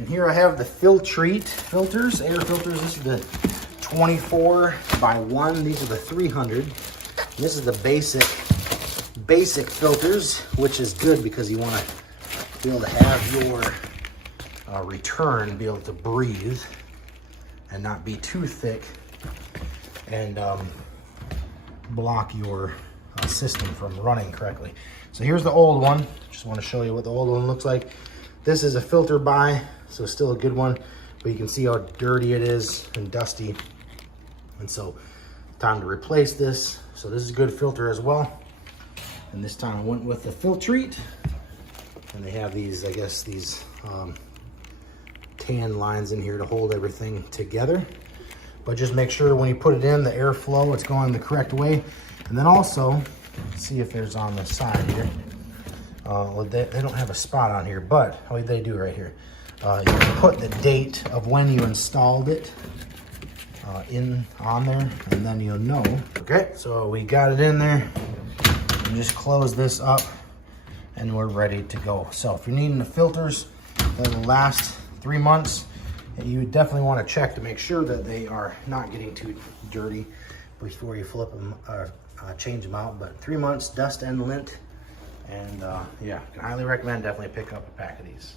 And here I have the Filtrete filters, air filters. This is the 24x1. These are the 300. And this is the basic filters, which is good because you want to be able to have your return be able to breathe and not be too thick and block your system from running correctly. So here's the old one. Just want to show you what the old one looks like. This is a filter buy, so still a good one, but you can see how dirty it is and dusty. And so time to replace this. So this is a good filter as well. And this time I went with the Filtrete. And they have these, I guess, these tan lines in here to hold everything together. But just make sure when you put it in, the airflow, it's going the correct way. And then also, see if there's on the side here. Well, they don't have a spot on here, but oh, they do right here. You can put the date of when you installed it on there, and then you'll know. Okay, so we got it in there. And just close this up, and we're ready to go. So if you're needing the filters that will last 3 months, you definitely want to check to make sure that they are not getting too dirty before you flip them or change them out. But 3 months, dust and lint. And yeah, can highly recommend definitely pick up a pack of these.